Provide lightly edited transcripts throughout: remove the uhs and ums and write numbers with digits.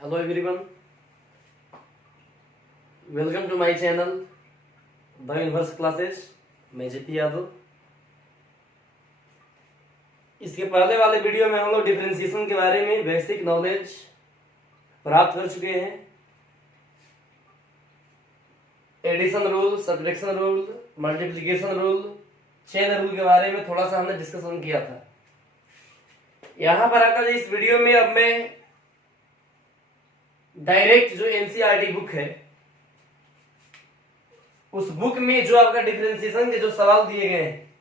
Hello everyone, welcome to my channel The Inverse Classes. मैं JP Yadav. इसके पहले वाले वीडियो में हम लोग डिफरेंशिएशन के बारे में बेसिक नॉलेज प्राप्त कर चुके हैं। Addition rule, subtraction rule, multiplication rule, chain rule के बारे में थोड़ा सा हमने डिस्कशन किया था। यहाँ पर आकर इस वीडियो में अब मैं डायरेक्ट जो एनसीईआरटी बुक है उस बुक में जो आपका डिफरेंशिएशन के जो सवाल दिए गए हैं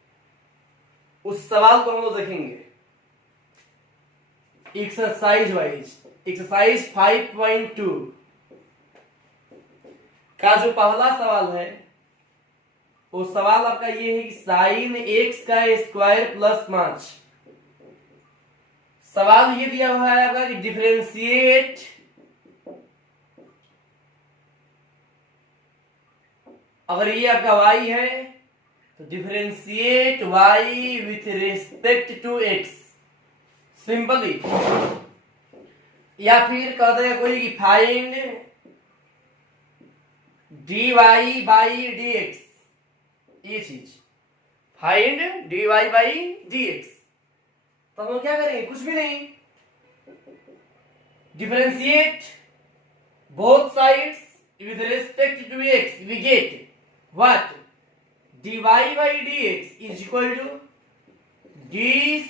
उस सवाल को हम लोग देखेंगे एक्सरसाइज वाइज। एक्सरसाइज 5.2 का जो पहला सवाल है वो सवाल आपका ये है कि साइन एक्स का स्क्वायर प्लस 5। सवाल ये दिया हुआ है आपका कि डिफरेंशिएट अगर ये आपका y है तो differentiate y with respect to x simply, या फिर कह देगा कोई कि फाइंड dy बाई dx। ये चीज फाइंड dy बाई dx, तो हम क्या करेंगे? कुछ भी नहीं, differentiate both sides with respect to x, we get what? dy by dx is equal to d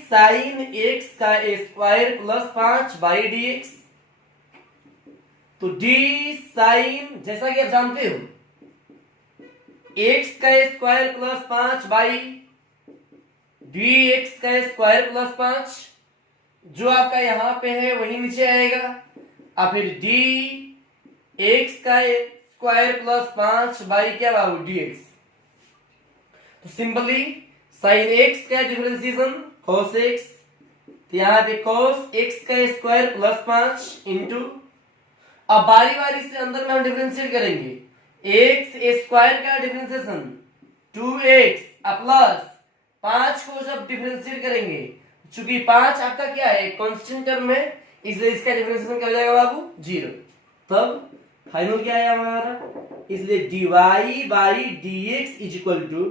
sin x का स्क्वायर प्लस 5 बाई dx। तो d sin, जैसा कि आप जानते हो, x का स्क्वायर प्लस 5 बाई dx का स्क्वायर प्लस 5, जो आपका यहां पे है वही नीचे आएगा, और फिर d x का स्क्वायर प्लस 5 बाई क्या बाबू dx। तो सिंपली साइन x का डिफरेंशिएशन cos x, तो यहाँ पे cos x का स्क्वायर प्लस 5 इंटू, अब बारी बारी से अंदर में हम डिफरेंशिएट करेंगे। x स्क्वायर का डिफरेंशिएशन 2x प्लस 5 को जब डिफरेंशिएट करेंगे, चूंकि 5 आपका क्या है कांस्टेंट टर्म है, इसलिए इसका डिफरेंशिएशन क्या हो जाएगा बाबू? 0। तब फाइनल क्या है हमारा? इसलिए dy by dx is equal to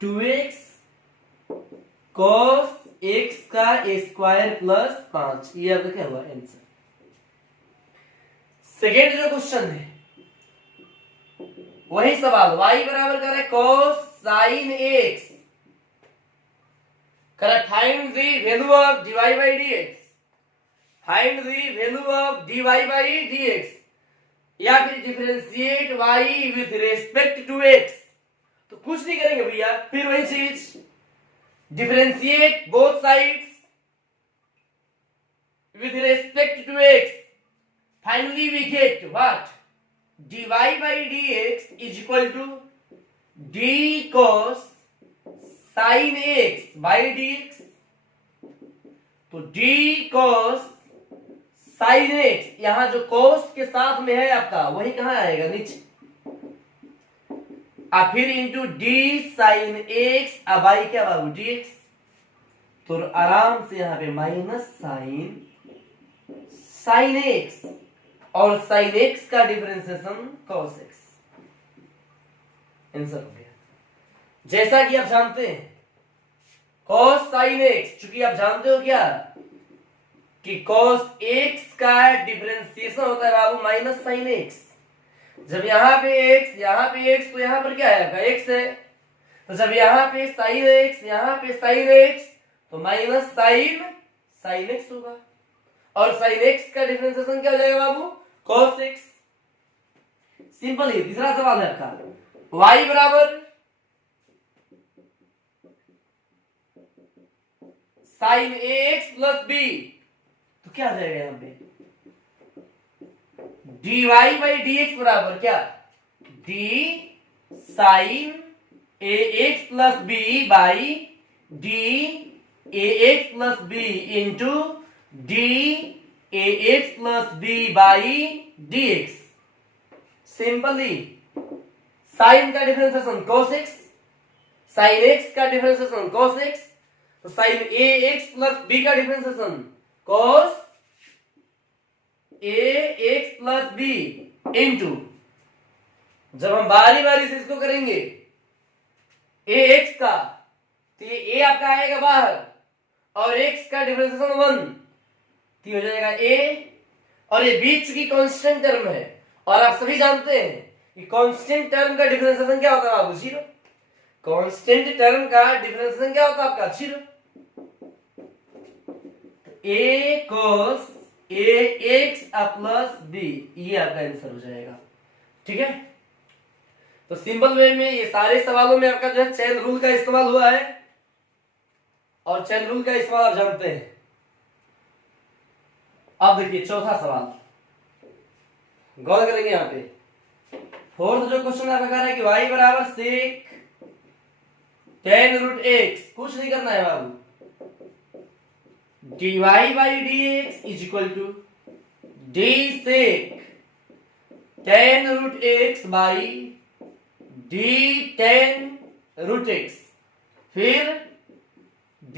2x cos x का स्क्वायर प्लस 5। ये आपका क्या हुआ आंसर। सेकेंड जो क्वेश्चन है वही सवाल, y बराबर कर रहा है cos sin x, कर find the value of dy by dx, find the value of dy by dx, या फिर differentiate y with respect to x। तो कुछ नहीं करेंगे भैया, फिर वही चीज, differentiate both sides with respect to x, finally we get what? dy by dx is equal to d cos sin x by dx। तो d cos sin x, यहां जो cos के साथ में है आपका वही कहां आएगा? नीचे। और फिर into d sin x by क्या बाबू dx। तो आराम से यहां पे माइनस sin x और sin x का डिफरेंशिएशन cos x। आंसर हो गया। जैसा कि आप जानते हैं cos sin x, चूंकि आप जानते हो क्या कि cos x का डिफरेंशिएशन होता है बाबू माइनस sin x। जब यहाँ पे x तो यहाँ पर क्या है आपका x है, तो जब यहाँ पे sin x यहाँ पे sin x तो माइनस sin x होगा, और sin x का डिफरेंशिएशन क्या हो जाएगा बाबू? cos x। सिंपल ही तीसरा सवाल है आपका, y बराबर sin ax प्लस b, तो क्या आ जाएगा यहाँ पे? dy बाई dx बराबर क्या? d sin ax plus b by d ax plus b into d ax plus b by dx। Simply sine का differentiation cos x, sin x का differentiation cos x, तो sin ax प्लस b का differentiation cos ax plus B into, जब हम बारी बारी से इसको करेंगे ax का, तो ये a आपका आएगा बाहर और x का डिफरेंशिएशन 1, तो हो जाएगा a, और ये b चूंकि कांस्टेंट टर्म है और आप सभी जानते हैं कि कांस्टेंट टर्म का डिफरेंशिएशन क्या होता है बाबू, 0। कांस्टेंट टर्म का डिफरेंशिएशन क्या होता है आपका, 0। a cos ax plus b, ये आपका आंसर हो जाएगा। ठीक है, तो सिंपल वे में ये सारे सवालों में आपका जो है चेन रूल का इस्तेमाल हुआ है, और चेन रूल का इस्तेमाल आप जानते हैं। अब देखिए चौथा सवाल गौर करेंगे यहाँ पे। फोर्थ जो क्वेश्चन आपका कह रहा है कि y बराबर सेक tan रूट x, कुछ नहीं करना है बाबू, dy by dx is equal to d sec tan root x by d tan root x, फिर d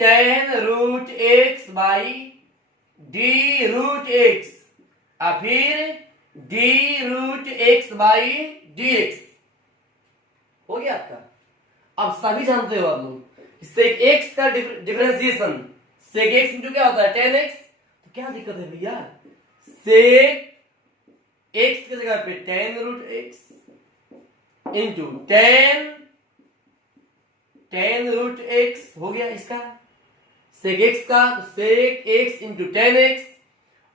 tan root x by d root x, और फिर d root x by dx। हो गया आपका। अब सभी जानते हो आप लोग सेक x का डिफरेंशिएशन, सेक x इंटू क्या होता है, tan x, तो क्या दिक्कत है भैया, सेक x की जगह पे tan root x into tan root x हो गया इसका सेक x का, तो sec x into tan x।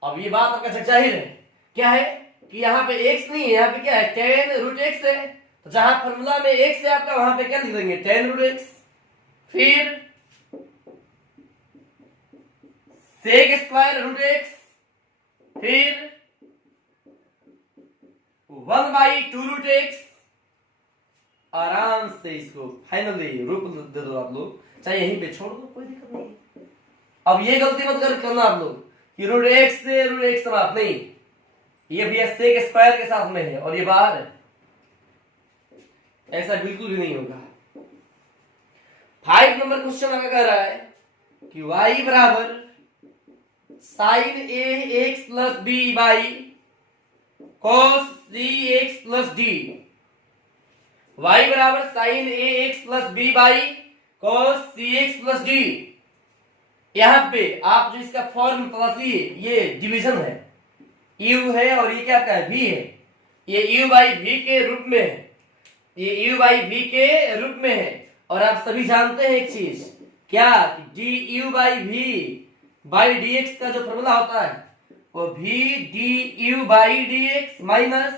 अब ये बात आपका जाहिर है क्या है कि यहाँ पे x नहीं है, यहाँ पे क्या है, tan रूट x है, तो जहां फॉर्मूला में x है आपका वहां पे क्या लिख देंगे, tan रूट x, फिर सेक स्क्वायर रूट x, फिर 1 बाई 2 रूट x। आराम से इसको फाइनली रूप दे दो आप लोग, चाहे यहीं पे छोड़ दो, कोई दिक्कत नहीं। अब ये गलती मत करना आप लोग कि रूट x से रूट x समाप्त नहीं, ये भैया सेक स्क्वायर के साथ में है और ये बाहर है, ऐसा बिल्कुल भी नहीं होगा। 5 नंबर क्वेश्चन आपका कह रहा है कि y बराबर sine a x plus b by cos c x plus d, y बराबर sine a x plus b by cos c x plus d. यहां पे आप जो इसका फॉर्म तलाशिए, ये डिवीजन है, u है और ये क्या है, v है, ये u बाई v के रूप में है, ये u बाई v के रूप में है। और आप सभी जानते हैं एक चीज क्या, D u by v by dx का जो फॉर्मूला होता है वो v du by dx minus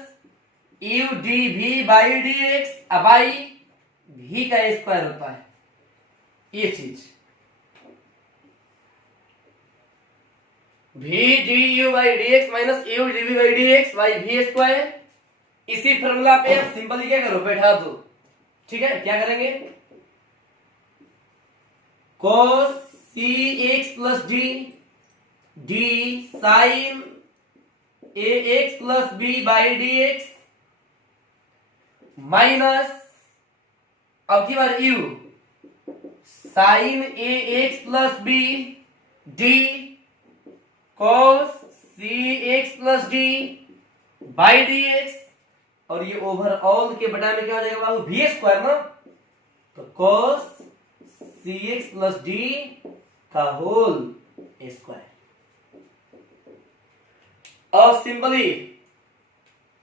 u dv by dx by v का स्क्वायर होता है, ये चीज v du by dx minus u dv by dx by v square. इसी फॉर्मूला पे आप सिंपली क्या करो, बैठा दो। ठीक है, क्या करेंगे, cos cx plus d d sine a x plus b by D x minus, अब की बार u sine a x plus b d cos C x plus d by D x, और ये ओवरऑल के बटा में क्या हो जाएगा बाबू, v स्क्वायर ना, तो cos सी एक्स प्लस डी का होल स्क्वायर। और सिंपली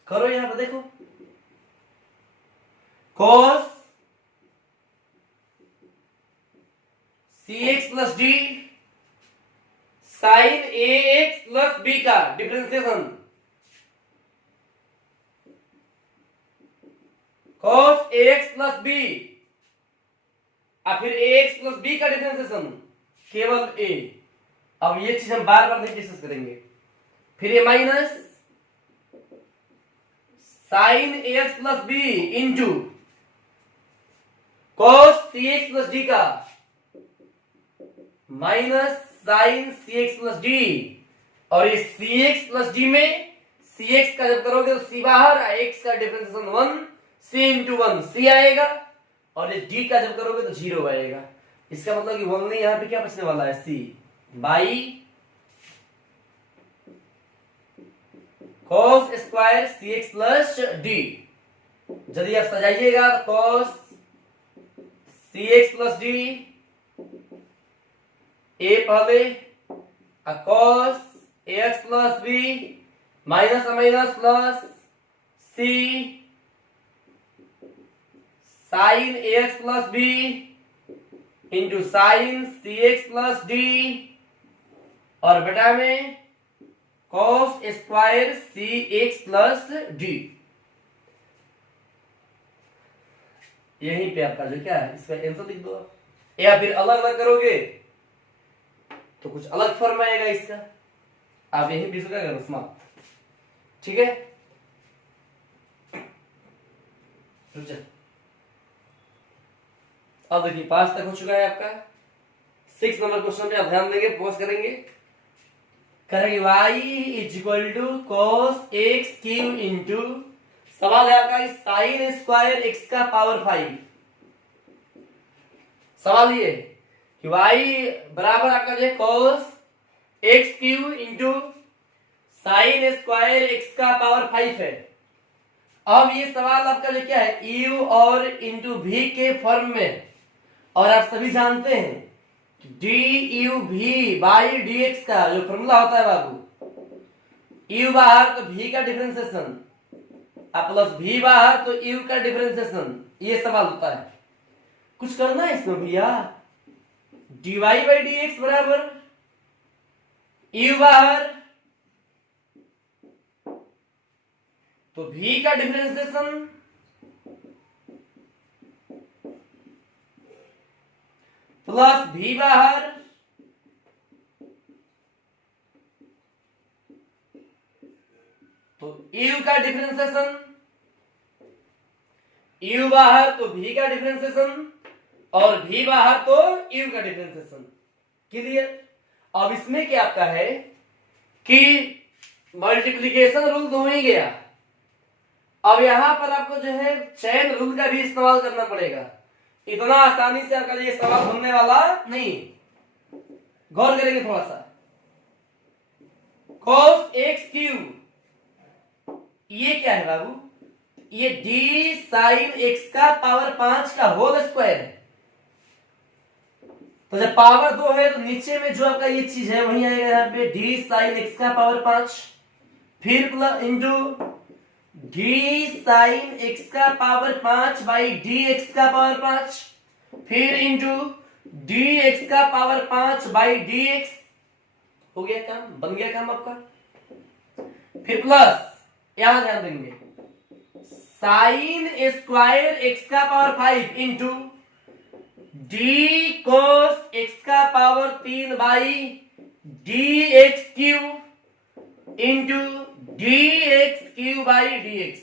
करो, यहां पर देखो, cos C x plus d sine a x plus b का differentiation, cos ax plus b, और फिर ax प्लस बी का डिफरेंशिएशन केवल a। अब ये चीज हम बार बार नहीं डिस्कस करेंगे। फिर ये minus sine ax plus B into cos cx plus D का minus sine cx plus D, और ये cx प्लस डी में cx का जब करोगे तो c बाहर, x का डिफरेंशिएशन 1, c इंटू 1 c आएगा, और ये d का जब करोगे तो 0 आएगा। इसका मतलब कि 1 नहीं, यहाँ पे क्या बचने वाला है, c by cos square C x plus D. यदि आप सजाइएगा तो cos सी एक्स प्लस डी ए पहले, cos X plus B minus minus plus C sine X plus B into sine C x plus D और बेटा में cos square C x plus D. यहीं पे आपका जो क्या है इसका आंसर लिख दो आप। या फिर अलग अलग करोगे तो कुछ अलग फॉर्म आएगा इसका, आप यही भी क्या करो समाप्त। ठीक है, रुक जा। अब देखिए 5 तक हो चुका है आपका। 6 नंबर क्वेश्चन पे आप ध्यान देंगे, पॉज करेंगे, करेंगे y is equal to cos x Q into, सवाल है आपका साइन स्क्वायर एक्स का पावर 5। सवाल ये कि y बराबर आपका जो है cos x Q into sign square x का पावर 5 है। अब ये सवाल आपका जो क्या है u और इंटू v के फॉर्म में, और आप सभी जानते हैं d u v by D x का जो फॉर्मूला होता है बाबू, u बाहर तो v का डिफरेंशिएशन प्लस v बाहर तो u का डिफरेंशिएशन, ये सवाल होता है। कुछ करना है इसमें भैया, dy बाई डी एक्स बराबर u बाहर तो v का डिफरेंशिएशन प्लस v बाहर तो u का डिफरेंशिएशन, u बाहर तो v का डिफरेंशिएशन और v बाहर तो u का डिफरेंशिएशन। क्लियर। अब इसमें क्या आपका है कि मल्टीप्लिकेशन रूल तो हो ही गया, अब यहां पर आपको जो है चेन रूल का भी इस्तेमाल करना पड़ेगा। इतना आसानी से आपका ये सवाल होने वाला नहीं, गौर करेंगे थोड़ा सा। cos एक्स क्यू, ये क्या है बाबू, ये d साइन एक्स का पावर 5 का होल स्क्वायर है। तो जब पावर 2 है तो नीचे में जो आपका ये चीज है वही आएगा यहाँ पे d साइन एक्स का पावर 5, फिर plus into d sine x का पावर 5 बाई डी एक्स का पावर 5, फिर इंटू डी एक्स का पावर 5 बाई डी एक्स। हो गया काम, बन गया काम आपका। फिर प्लस यहां ध्यान देंगे साइन स्क्वायर एक्स का power 5 into D cos X का power 3 by D X Q into D X Q by D X.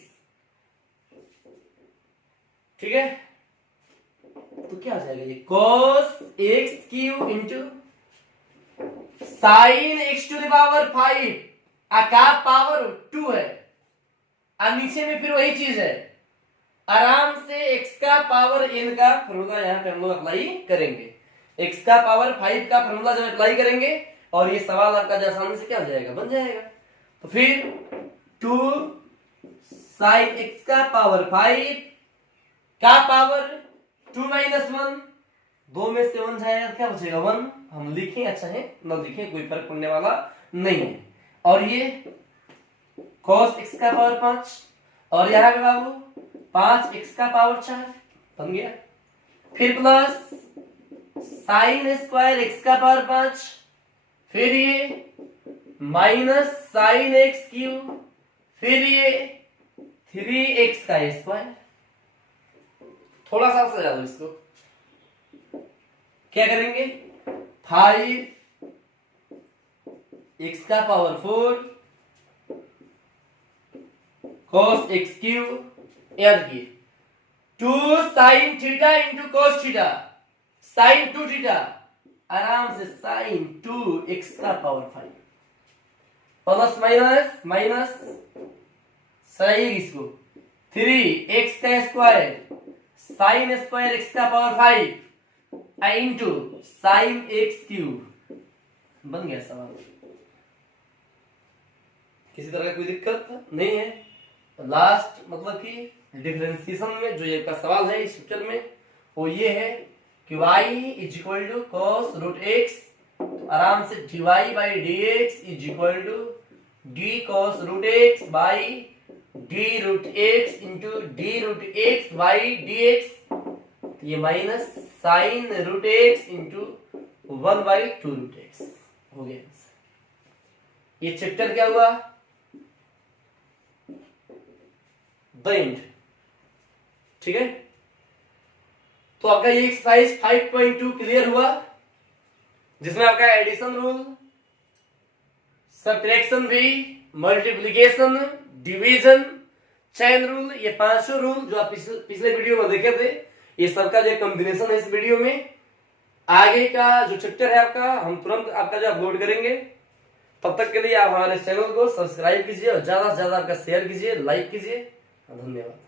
ठीक है, तो क्या हो जाएगा ये cos x Q into sine X to the power 5 का पावर 2 है, और नीचे में फिर वही चीज है। आराम से x का पावर n का फॉर्मूला यहां पे हम लोग अप्लाई करेंगे। x का पावर 5 का फॉर्मूला जब अप्लाई करेंगे और ये सवाल आपका जो आसानी से क्या हो जाएगा, बन जाएगा। तो फिर 2 साइन x का पावर 5 का पावर 2 माइनस 1, 2 में से 1 जाएगा क्या बचेगा 1। हम लिखें अच्छा है न लिखें कोई फर्क पड़ने वाला नहीं है। और ये cos x का पावर 5 और यहां पे बाबू 5x का पावर 4 बन गया। फिर प्लस साइन स्क्वायर x का पावर 5, फिर ये माइनस साइन एक्स क्यू, फिर ये 3x का स्क्वायर। थोड़ा सा सजा दो इसको, क्या करेंगे 5x का पावर 4 cos एक्स क्यू, याद रखिए 2 sine theta into cos theta, sine 2 theta, आराम से साइन 2x का पावर 5 प्लस माइनस माइनस सही इसको 3x का स्क्वायर साइन स्क्वायर x का power 5 into sine x cube. बन गया सवाल। किसी तरह का कोई दिक्कत नहीं है। तो लास्ट मतलब कि डिफरेंशिएशन में जो ये का सवाल है इस चैप्टर में वो ये है कि y is equal to cos root X, तो आराम से dy by D X is equal to D cos root X by D root X into D root X by D X, ये minus sine root X into 1 by 2 root X हो गया। ये chapter क्या हुआ, the end. ठीक है, तो आपका ये एक्सरसाइज 5.2 क्लियर हुआ, जिसमें आपका एडिशन रूल, सब्ट्रैक्शन भी, मल्टीप्लिकेशन, डिवीजन, चेन रूल, ये पांचों रूल जो आप पिछले वीडियो में देखे थे, ये सबका जो कॉम्बिनेशन है इस वीडियो में। आगे का जो चैप्टर है आपका हम तुरंत आपका जो अपलोड करेंगे। तब तक के लिए आप हमारे चैनल को सब्सक्राइब कीजिए और ज्यादा से ज्यादा आपका शेयर कीजिए, लाइक कीजिए। धन्यवाद।